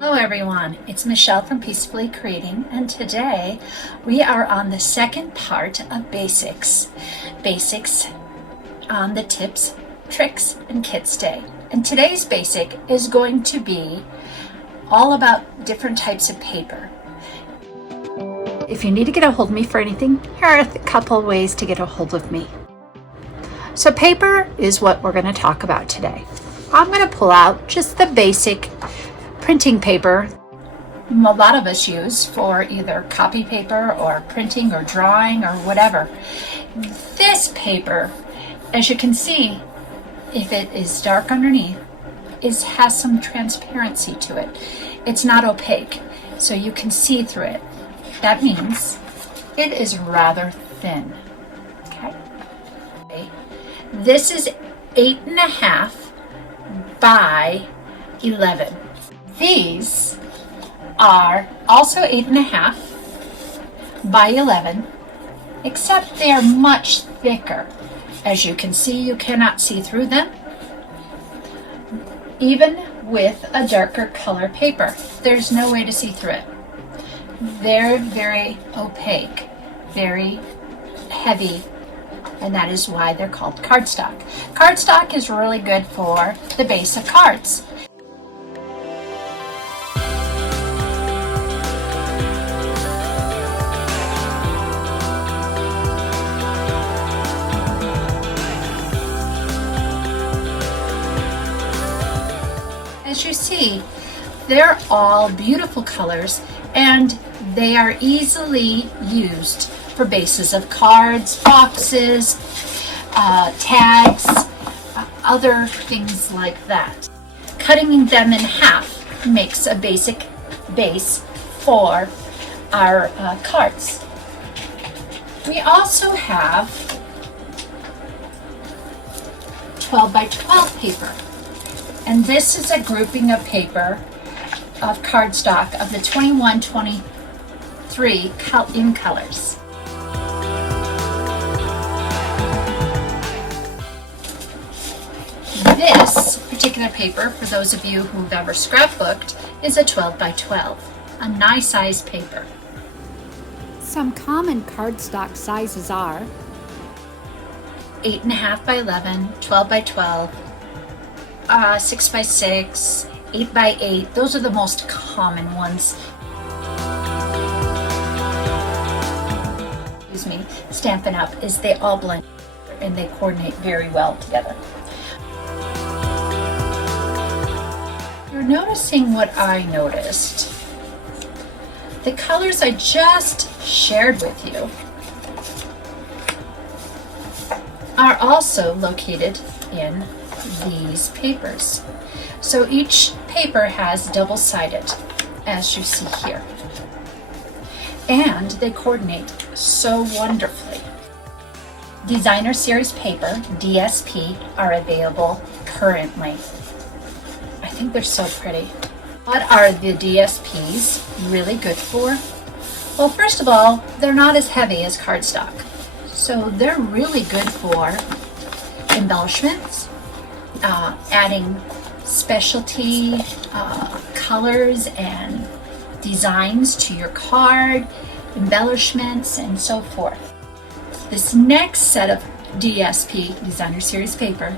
Hello everyone, it's Michelle from Piecefully Creating, and today we are on the second part of basics on the tips, tricks, and kits day. And today's basic is going to be all about different types of paper. If you need to get a hold of me for anything, here are a couple ways to get a hold of me. So paper is what we're going to talk about today. I'm going to pull out just the basic printing paper a lot of us use for either copy paper or printing or drawing or whatever. This paper, as you can see, if it is dark underneath, has some transparency to it. It's not opaque, so you can see through it. That means it is rather thin. Okay. This is 8.5 by 11. These are also 8.5 by 11, except they are much thicker. As you can see, you cannot see through them. Even with a darker color paper, there's no way to see through it. They're very opaque, very heavy, and that is why they're called cardstock. Cardstock is really good for the base of cards. As you see, they're all beautiful colors and they are easily used for bases of cards, boxes, tags, other things like that. Cutting them in half makes a basic base for our cards. We also have 12 by 12 paper. And this is a grouping of paper of cardstock of the 21-23 in colors. This particular paper, for those of you who've ever scrapbooked, is a 12 by 12, a nice size paper. Some common cardstock sizes are 8.5 by 11, 12 by 12, 6 by 6, 8 by 8. Those are the most common ones. Excuse me, Stampin' Up! Is they all blend and they coordinate very well together. You're noticing what I noticed. The colors I just shared with you are also located in these papers. So each paper has double-sided, as you see here. And they coordinate so wonderfully. Designer Series paper, DSP, are available currently. I think they're so pretty. What are the DSPs really good for? Well, first of all, they're not as heavy as cardstock. So they're really good for embellishments, adding specialty colors and designs to your card, embellishments, and so forth. This next set of DSP, Designer Series paper,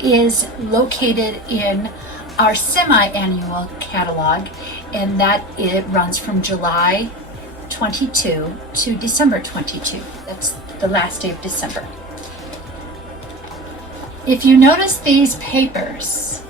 is located in our semi-annual catalog, and that it runs from July 22 to December 22. That's the last day of December. If you notice these papers,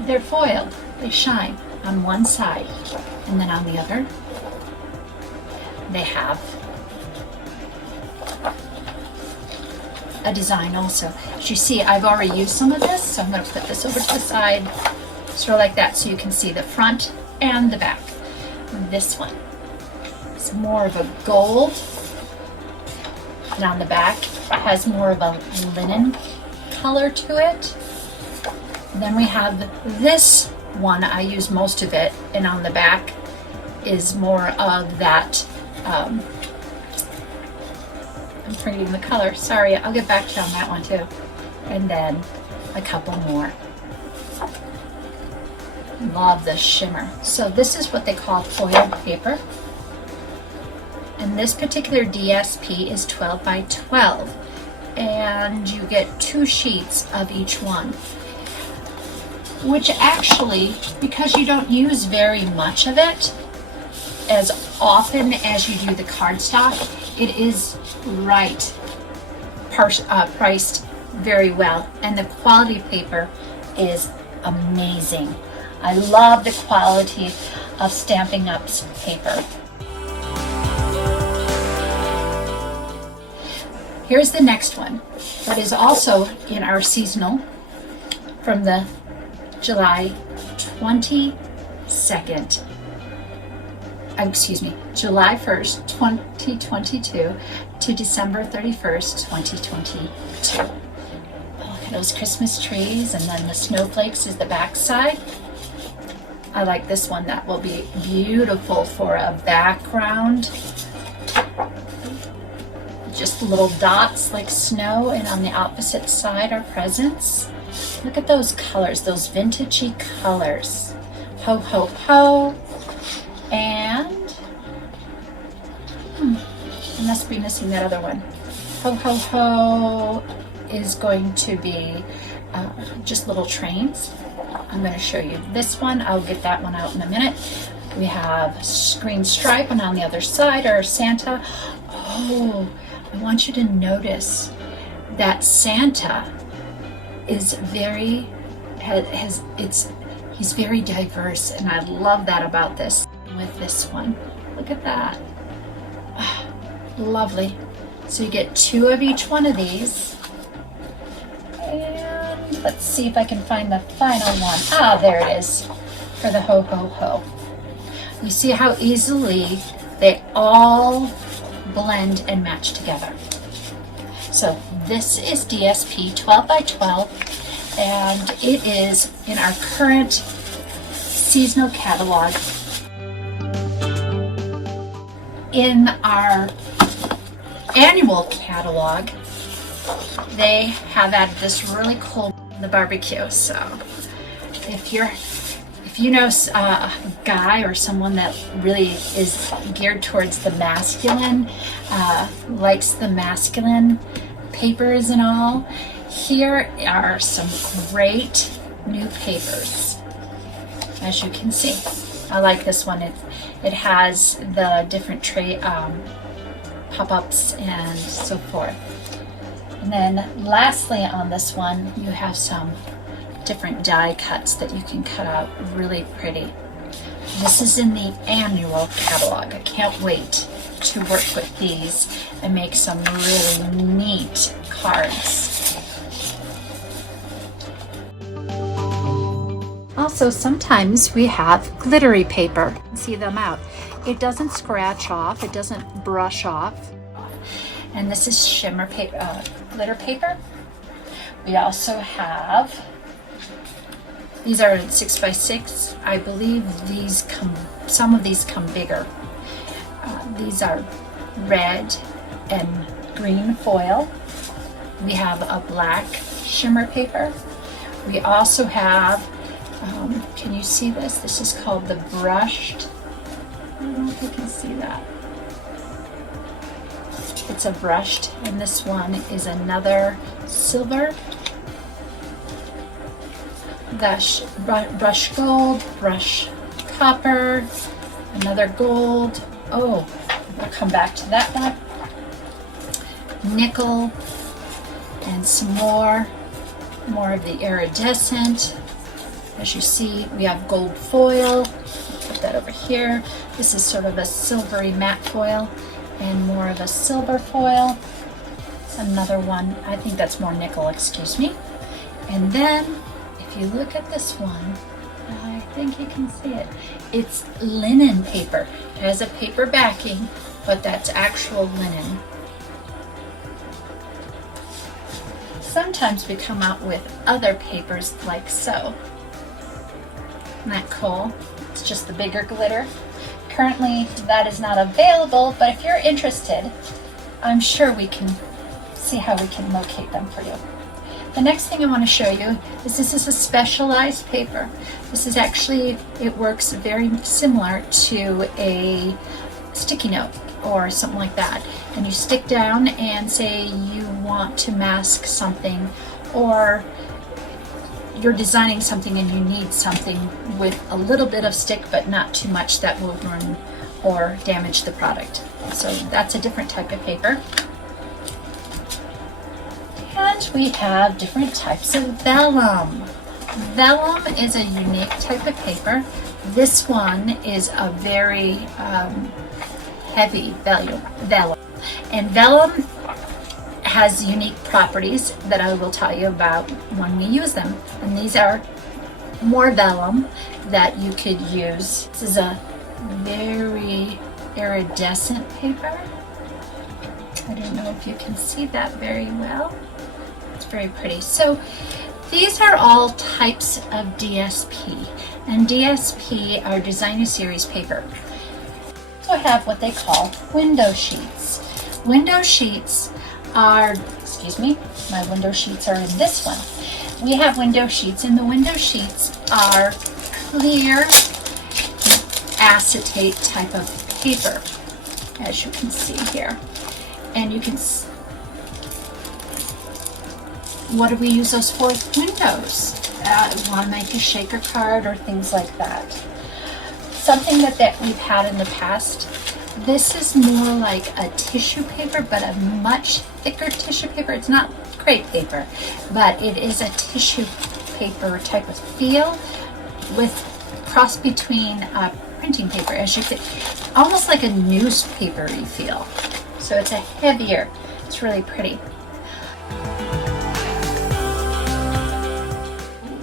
they're foiled. They shine on one side, and then on the other, they have a design also. As you see, I've already used some of this, so I'm going to put this over to the side, sort of like that, so you can see the front and the back. This one is more of a gold, and on the back it has more of a linen color to it. And then we have this one, I use most of it, and on the back is more of that I'm forgetting the color, sorry, I'll get back to you on that one too. And then a couple more. Love the shimmer. So this is what they call foil paper. And this particular DSP is 12 by 12. And you get 2 sheets of each one. Which actually, because you don't use very much of it, as often as you do the cardstock, it is right priced very well. And the quality paper is amazing. I love the quality of Stampin' Up's paper. Here's the next one that is also in our seasonal from the July 22nd. July 1st, 2022 to December 31st, 2022. Look at those Christmas trees, and then the snowflakes is the back side. I like this one. That will be beautiful for a background. Just little dots like snow, and on the opposite side are presents. Look at those colors, those vintagey colors. Ho, ho, ho. And I must be missing that other one. Ho, ho, ho is going to be just little trains. I'm going to show you this one. I'll get that one out in a minute. We have green stripe, and on the other side are Santa. Oh, I want you to notice that Santa is he's very diverse, and I love that about this. With this one, look at that. Lovely. So you get 2 of each one of these. And let's see if I can find the final one. Ah, there it is for the ho ho ho. You see how easily they all blend and match together. So this is DSP 12 by 12, and it is in our current seasonal catalog. In our annual catalog, they have added this really cool the barbecue. So if you know a guy or someone that really is geared towards the masculine, likes the masculine papers and all, here are some great new papers. As you can see, I like this one. It has the different tray pop-ups and so forth. And then lastly on this one, you have some different die cuts that you can cut out really pretty. This is in the annual catalog. I can't wait to work with these and make some really neat cards. Also, sometimes we have glittery paper. See them out. It doesn't scratch off, it doesn't brush off. And this is shimmer paper, glitter paper. We also have, these are 6x6. I believe some of these come bigger. These are red and green foil. We have a black shimmer paper. We also have, can you see this? This is called the brushed. I don't know if you can see that. It's a brushed, and this one is another silver. Brush gold, brush copper, another gold. Oh, we'll come back to that one. Nickel, and some more of the iridescent. As you see, we have gold foil. Put that over here. This is sort of a silvery matte foil, and more of a silver foil. Another one, I think that's more nickel, excuse me. And then, if you look at this one, I think you can see it. It's linen paper. It has a paper backing, but that's actual linen. Sometimes we come out with other papers like so. Isn't that cool? It's just the bigger glitter. Currently, that is not available, but if you're interested, I'm sure we can see how we can locate them for you. The next thing I want to show you is this is a specialized paper. This is actually, it works very similar to a sticky note or something like that. And you stick down and say you want to mask something, or you're designing something and you need something with a little bit of stick but not too much that will ruin or damage the product. So that's a different type of paper. And we have different types of vellum. Vellum is a unique type of paper. This one is a very heavy vellum. And vellum has unique properties that I will tell you about when we use them. And these are more vellum that you could use. This is a very iridescent paper. I don't know if you can see that very well. It's very pretty. So these are all types of DSP, and DSP are designer series paper. So I have what they call window sheets. Window sheets are, excuse me, my window sheets are in this one. We have window sheets, and the window sheets are clear acetate type of paper, as you can see here. And you can what do we use those for? Windows. Want to make a shaker card or things like that. Something that we've had in the past. This is more like a tissue paper, but a much thicker tissue paper. It's not crepe paper, but it is a tissue paper type of feel with cross between printing paper, as you could, almost like a newspapery feel. So it's a heavier. It's really pretty.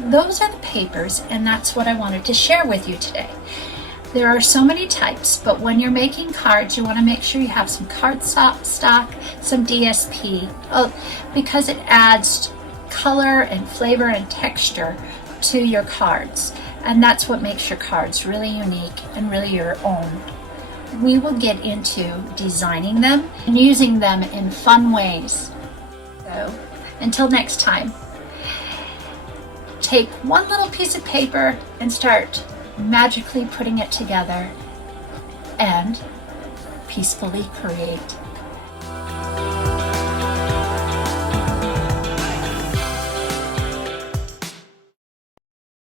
Those are the papers, and that's what I wanted to share with you today. There are so many types, but when you're making cards, you want to make sure you have some cardstock, some DSP, because it adds color and flavor and texture to your cards. And that's what makes your cards really unique and really your own. We will get into designing them and using them in fun ways. So until next time, take one little piece of paper and start magically putting it together and peacefully create.